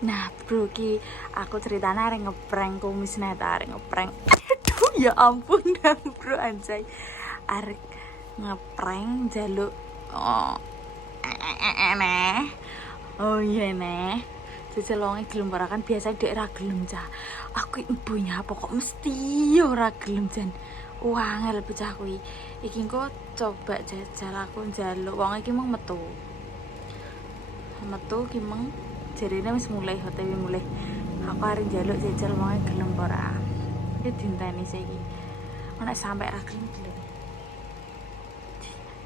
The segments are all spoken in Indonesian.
Nah, bro, ki aku ceritanya arek ngeprank kumis net arek ngeprank. Aduh, ya ampun, bro anjay. Arek ngeprank jaluk oh neh. Oh iya neh. Jajal wonge gelem ora kan biasa dek ra gelem cah. Aku ibunya pokok mesti ora gelem jan. Wangel bocah kuwi. Iki engko coba jajal aku njaluk wong iki mung metu. Metu ki meng jarine wis mulai OTW mulai. Aku arep njaluk jajal wonge gelem ora. Iki dinteni saiki. Nek sampai ra gelem gelem.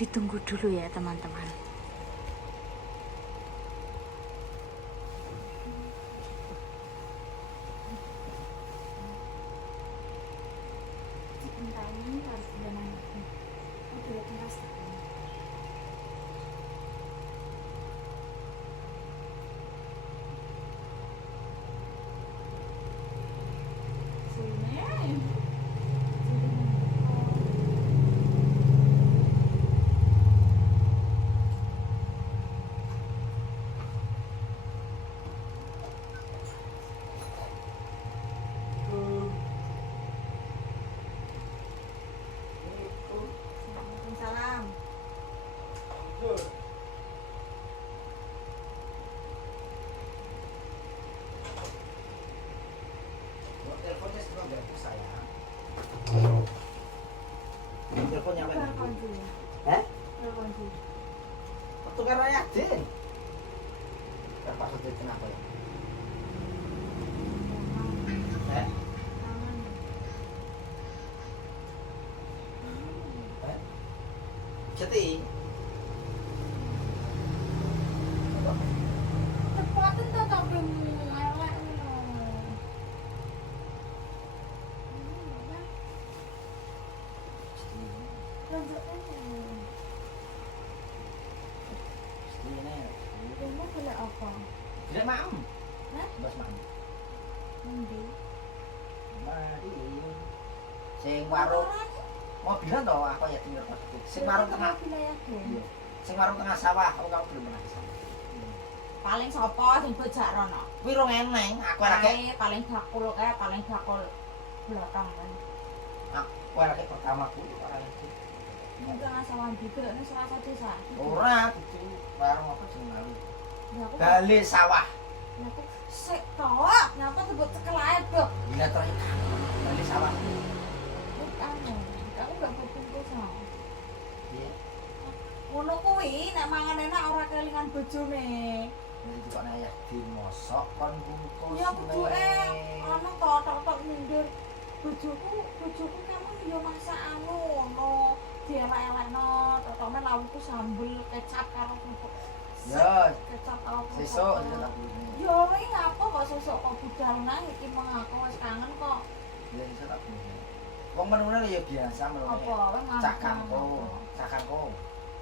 Ditunggu dulu ya teman-teman. Ini harus jangan udah keras. Salam. Teleponnya sudah nggak bisa ya. Teleponnya apa? Eh? Tukar raya deh. Terpaksa jadi kenapa ya? Eh? Eh? Jadi Cepatin tak tapi elek. Kamu boleh apa? tidak mam. Hah? Bos mam. Endi? Mari. Sing warung mobilan toh apa ya tinggal maksudku. Sing warung tengah. Iya. Sing warung tengah sawah. Aku kamu belum pernah kesana. Paling sapa sing bojak rono? Kuwi rong eneng. Aku lagi. Paling bakul kae paling bakul belakang kan. Aku lagi pertama kuwi orang itu. Enggak ngasawan juga nek serasa desa. Ora itu warung apa sing malu. Ya aku Bali sawah. ya aku sik tok. Napa sebut cekel ae, Dok? Iya toh. Bali sawah. Anu, aku enggak berkumpul sama. Iya. Ngono kuwi nek mangan enak ora kelingan bojone. Ini juga naya dimosok kon bungkus. Ya kudu anu tok mundur. Bojoku kamu yo masak anu ngono. Dielek-elekno, totomen lawuhku sambel kecap karo kerupuk. Ya, Kecap karo kerupuk. sesuk ya tak beli. Yo iki ngapa kok sesuk kok budal nang iki mengaku wis kangen kok. Ya iso tak beli. Wong menune ya biasa menune. Apa wae ngantuk. Cakangko.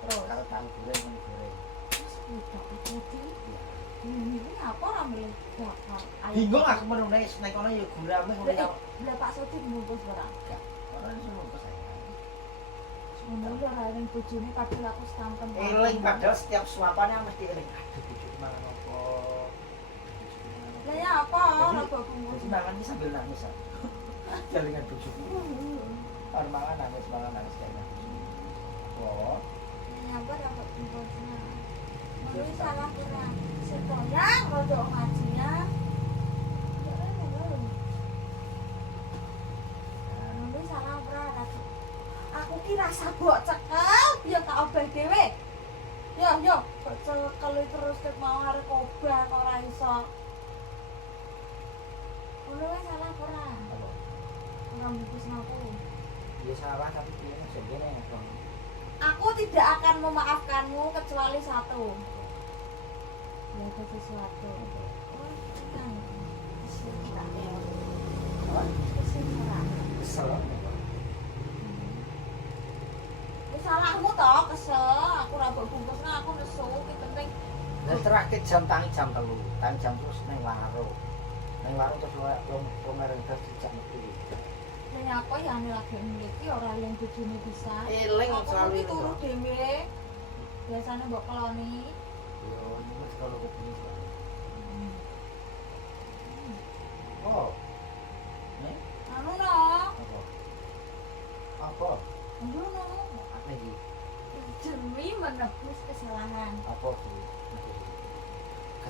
Terus Karo tahu goreng ngono goreng. wis udah iki. Ini apa ora milih bakar. Bingung aku menune nek kono ya gurame ngono ya. Lah Pak Sodi bungkus ora. Enggak. Ora iso bungkus ae. Ngono lho ra ning bojone padahal aku stampen. Eling padahal setiap suapannya mesti eling. Aduh bojoku mangan apa? Lah ya apa ora kok bungkus. Bojoku mangan iki sambil nangis. Jalingan bojoku. Arep mangan nangis kayaknya. Oh. Nyapa dapat bungkusnya. Lalu salah kira setoyang rodok ngajinya. Lalu salah ora aku ki rasa mbok cekel biar tak obah dhewe. Yo, kok cekel terus ket mau arek obah kok ora iso. Ngono wis salah ora? Apa? Ora bungkus aku. Ya salah tapi dia sebenarnya apa? Aku tidak akan memaafkanmu kecuali satu. Ya ada sesuatu. Oh, tenang. Kesel tak ya. Apa? Kesel ora. Kesel. Wis salahmu toh, kesel. Aku ora mbok bungkusna aku nesu, ki penting. Lah terakhir jam 3 jam terus ning warung. Ning warung terus lomeren terus jam 3. Lah apa ya ane lagi miliki ora yang bojone bisa. Eling Aku selalu iki itu. turu dhewe. Biasane mbok keloni. Yo, ini kalau kopi.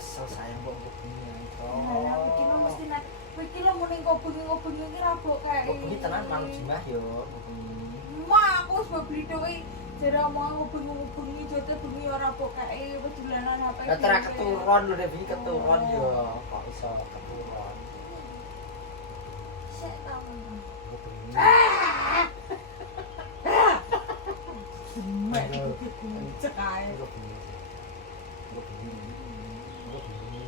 kesel sayang kok bengi itu. Lah iki lo mesti nek iki lo mending kok bengi iki rabok kae. Kok bengi tenan manut jumah yo kok bengi. Ma aku wis beli dhewe jare omong bengi jote bengi ora rabok kae wis dolanan HP. Lah tera keturun lho Devi keturun yo kok iso keturun. Sik kamu. Kok bengi. Mek iki kuncek kae. Kok bengi. Kok bengi. Kok bengi.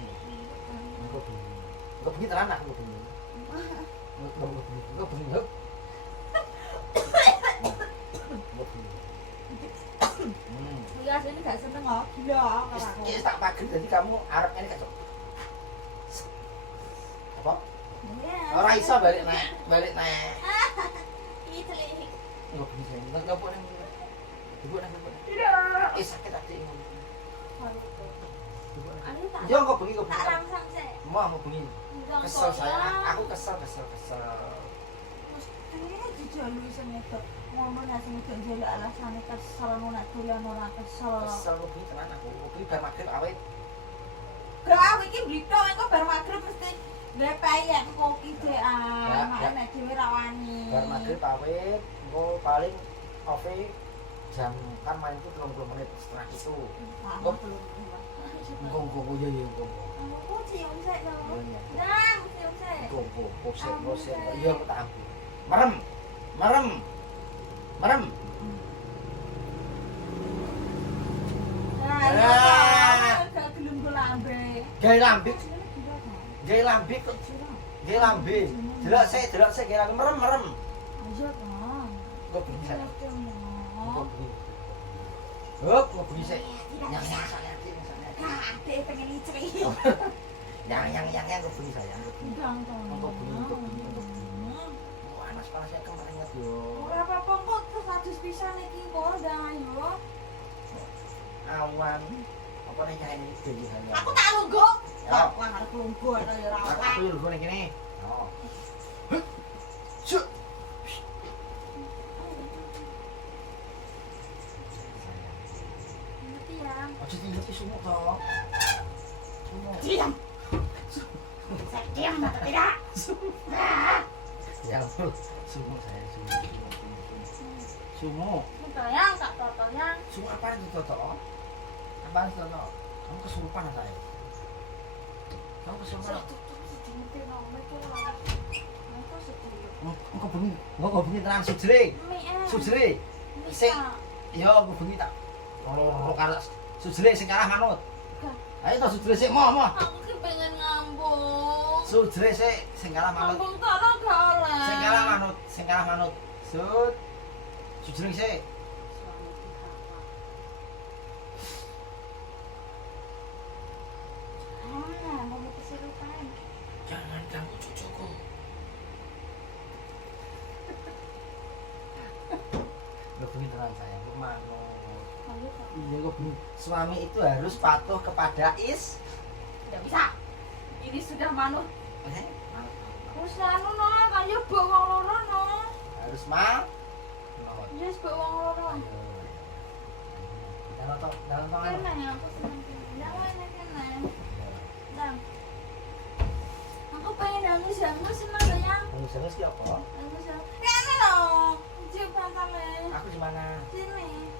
Kok bengi. Kok bengi tenan aku bengi. Kok bengi. Ya sini gak seneng kok. Gila karo aku. Iki tak pagel jadi kamu arep ini gak. Apa? Ora iso balik naik. Iki telik. Kok bengi saya. Enggak boleh. Ibu nang ibu. Tidak. Sakit hati ngono. Anu tak. Yo kok bengi. Tak langsung sik. Mau bengi. Kesel saya. Aku kesel. Mesti dijalui sing wedok. Ngomong nek sing wedok njaluk alasane kesel nek dolan ora kesel. Kesel bengi tenan aku. Bengi bar magrib awet. Gak aku iki blito engko bar magrib mesti lepai ya kok iki dhean. Nek dhewe ra wani. Bar magrib awet. Engko paling ofe jam kan main itu 30 menit setelah itu. Engko yo. Aku cium sik to. Iya. Nang cium sik. Engko poset. Iya aku tak ambil. Merem. Nah, iya gak gelem go lambe. Gawe lambik kok. Gawe lambe. Delok sik gawe merem. Ayo kan. Kok bisa. Oh. Kok bisa. Yang saya. Adek pengen icri. Yang kok bunyi sayang. Enggak toh. Kok bunyi. Panas panasnya kemarin yo. Ora apa-apa kok terus adus pisan iki kok ndak ayo. Awan. Apa nih nyanyi dewi hanya. Aku tak lungguh. Ya. Kok arep lungguh to ya ora apa. Aku lho ning kene. Oh. Cuk. Ngerti ya. Aja tinggal ki sumuk to. Sumuk. Diam. Saya diam atau tidak? Ya, sumuk saya sumuk. Toyang tak toyang. Sumuk apa itu Toto? Apa itu Toto? Kamu kesurupan saya. Kamu kesurupan. Engko bengi tenan sujre. Sing yo aku bengi tak. Loro karo sujre sing kalah manut. Ayo to sujre sik mo. Aku ki pengen ngambung. Sujre sik sing kalah manut. Ngambung tak gak oleh. Sing kalah manut. Sujre sik. Mau kesurupan. Jangan ganggu cucuku. Lo bengi tenan sayang, lu manut. Iya kok bengi. Suami itu harus patuh kepada Tidak bisa. Ini sudah manut. Eh, Wis anu no, kaya mbok wong loro no. harus manut. Yes, mbok wong loro. Dalam tangan. Kene aku seneng kene. Kene. Nang. Aku pengen hangus seneng sayang. Hangus ki apa? Hangus. Kene lho. Cium pantale. Aku di mana? Sini.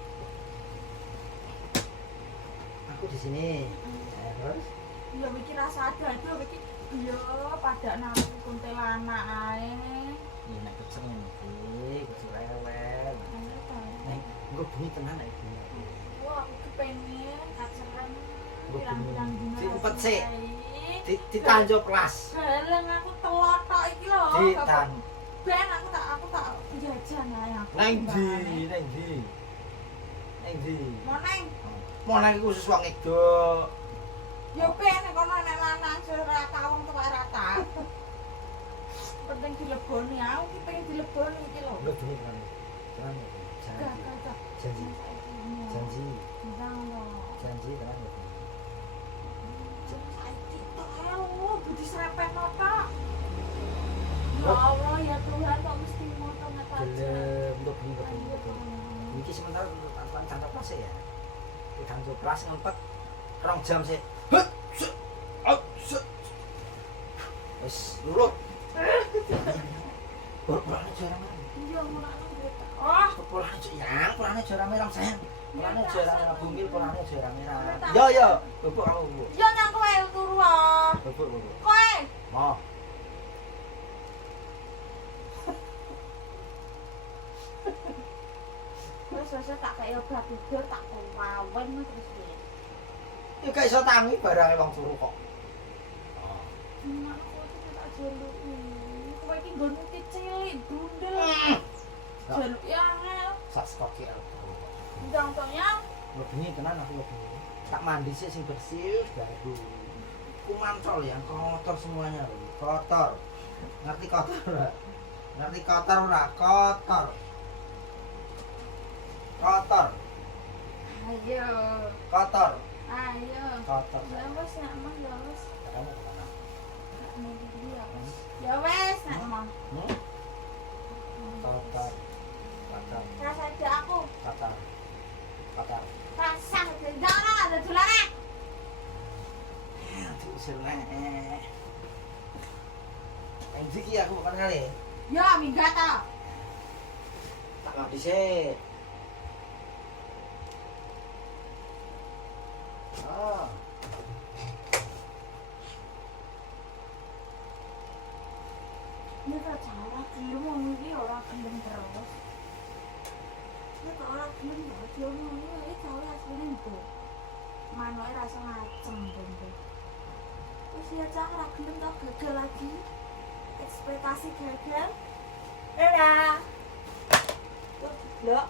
Aku di sini. Terus? Ya mikir rasa ada itu mikir iya pada nang kuntilanak ae. Iya nek keceng iki, keceng lewet. Engko bengi tenan nek bengi. Wah, aku kepengen kaceran Gua pirang-pirang dina. diumpet sik. Ditanjo plas. Galeng aku telot tok iki lho. Ditan. Ben aku tak jajan ae aku. Nang ndi? Moneng. Mau nang iku khusus wong edok. Ya ben kono nek lanang ora kawung tuwa rata. Penting dileboni, aku ki pengen dileboni iki lho. Udah bengi tenan. Tenan. Gak. Janji. Janji. Ndang lho. Janji tenan ya. Saiki tok ae budi srepen apa? Ya Allah ya Tuhan kok mesti moto ngatakan. Gelem untuk bengi. Iki sementara untuk tanpa plas ya. Ditanjo plas ngempet 2 jam sik. Bubuk kamu bubuk. Ya nang kowe turu ah. Bubuk bubuk. Kowe. Mau. Terus tak kayak obat tidur tak kawan terus piye. Ya gak iso tangi barang wong turu kok. Nah, aku tuh tak jaluki. Kowe iki nggonmu cilik dundel. Jaluk ya angel. Sas kok ki. Ndang to ya. Lebihnya tenan aku lebihnya. Tak mandi sih sing bersih baru. Ku mantol yang kotor semuanya loh. Kotor. Ngerti kotor ora? Ngerti kotor ora? Kotor. Kotor. Ayo. Kotor. Ayo. Kotor. Ya wes nak mah ya wes. Kamu kemana? Tak mau dulu ya wes. Ya wes nak mah. Kotor. Kotor. Rasa aja aku. Kotor. Kotor. Rasa aja. Jangan ada dulane. Diusir nek. Iki aku makan kali. Ya minggat ta. Tak mandi sih. Ah. Ini kok cara gelem iki ora gelem terus. Ini kok ora gelem ya gelem iki cara asline itu. Manoke rasa ngacem bumbu. Terus ya cara gelem tak gagal lagi. Ekspektasi gagal. Dadah. Loh,